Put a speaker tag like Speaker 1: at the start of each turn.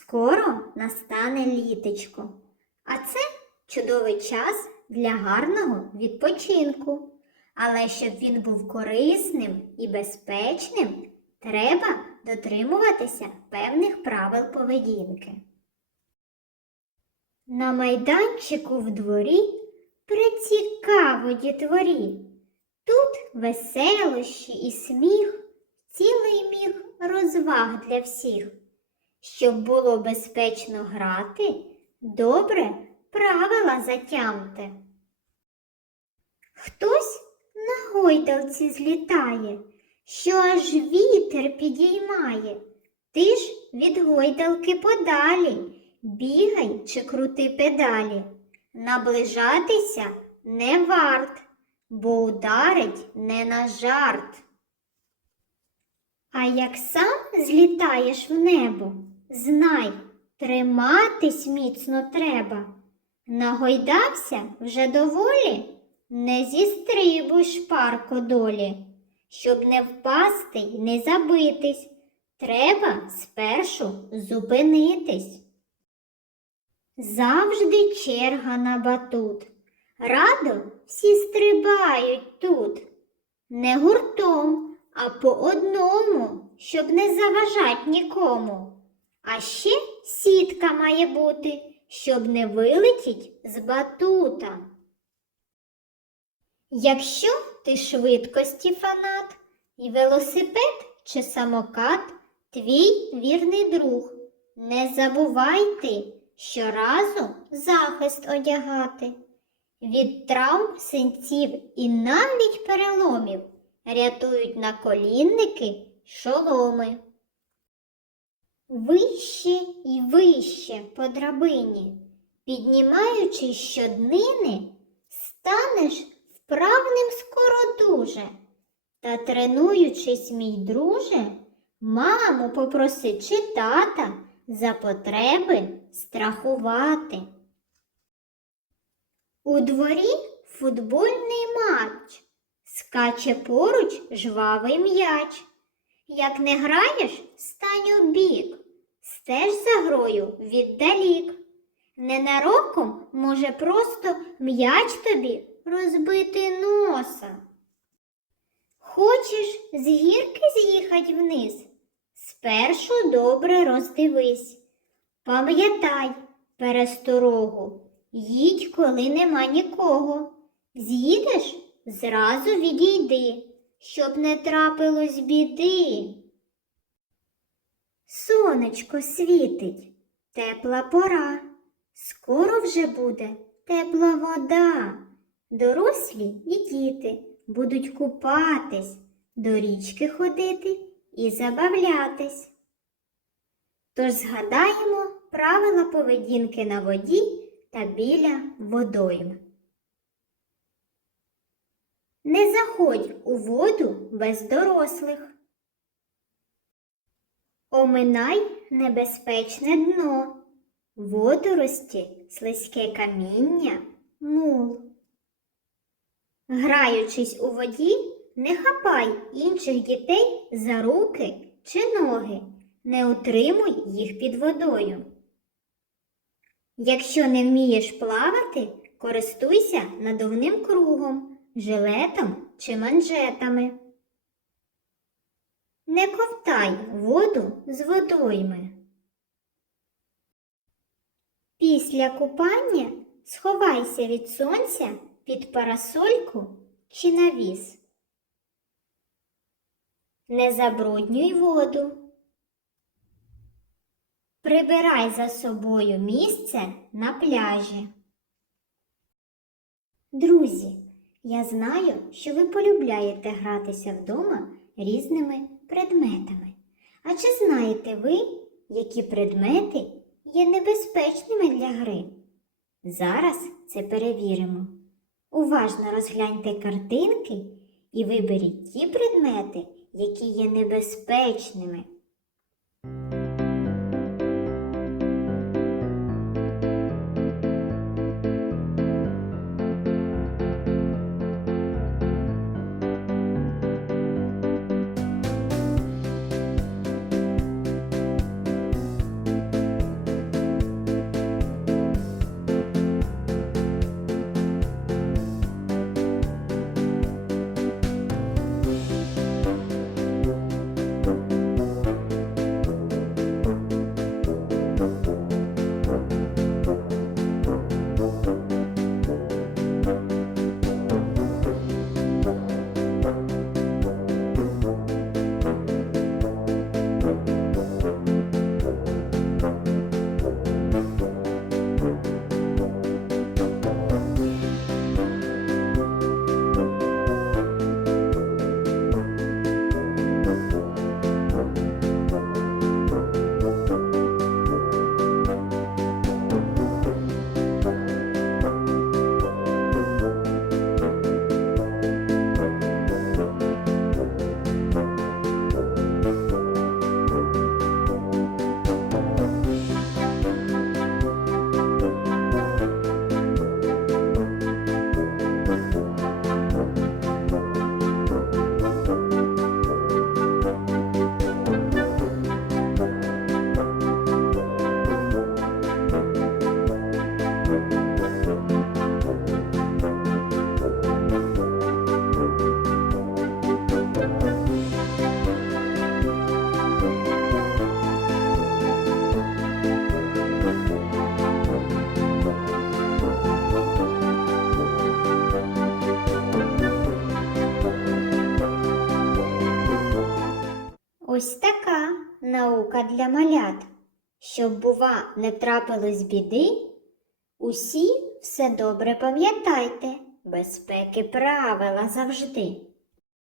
Speaker 1: Скоро настане літочко, а це чудовий час для гарного відпочинку. Але щоб він був корисним і безпечним, треба дотримуватися певних правил поведінки. На майданчику в дворі прицікаво дітворі. Тут веселощі і сміх, цілий міг розваг для всіх. Щоб було безпечно грати, добре правила затямте. Хтось на гойдалці злітає, що аж вітер підіймає. Ти ж від гойдалки подалі, бігай чи крути педалі. Наближатися не варт, бо ударить не на жарт. А як сам злітаєш в небо, знай, триматись міцно треба. Нагойдався вже доволі, не зістрибуй шпарко долі. Щоб не впасти й не забитись, треба спершу зупинитись. Завжди черга на батут. Радо всі стрибають тут. Не гуртом, а по одному, щоб не заважать нікому. А ще сітка має бути, щоб не вилетіть з батута. Якщо ти швидкості фанат, і велосипед чи самокат твій вірний друг, не забувайте щоразу захист одягати. Від травм, синців і навіть переломів рятують наколінники шоломи. Вище і вище по драбині, піднімаючись щоднини, станеш вправним скоро дуже. Та тренуючись, мій друже, маму попроси чи тата за потреби страхувати. У дворі футбольний матч, скаче поруч жвавий м'яч. Як не граєш, стань у бік, стеж за грою віддалік. Ненароком може просто м'яч тобі розбити носа. Хочеш з гірки з'їхать вниз? Спершу добре роздивись. Пам'ятай пересторогу, їдь, коли нема нікого. З'їдеш зразу відійди, щоб не трапилось біди. Сонечко світить, тепла пора, скоро вже буде тепла вода. Дорослі і діти будуть купатись, до річки ходити і забавлятись. Тож згадаємо правила поведінки на воді та біля водойм. Не заходь у воду без дорослих. Оминай небезпечне дно, водорості, слизьке каміння, мул. Граючись у воді, не хапай інших дітей за руки чи ноги, не утримуй їх під водою. Якщо не вмієш плавати, користуйся надувним кругом, жилетом чи манжетами. Не ковтай воду з водойми. Після купання сховайся від сонця під парасольку чи навіс. Не забруднюй воду. Прибирай за собою місце на пляжі. Друзі, я знаю, що ви полюбляєте гратися вдома різними предметами. А чи знаєте ви, які предмети є небезпечними для гри? Зараз це перевіримо. Уважно розгляньте картинки і виберіть ті предмети, які є небезпечними. Ось така наука для малят. Щоб, бува, не трапилось біди, усі все добре пам'ятайте, безпеки правила завжди.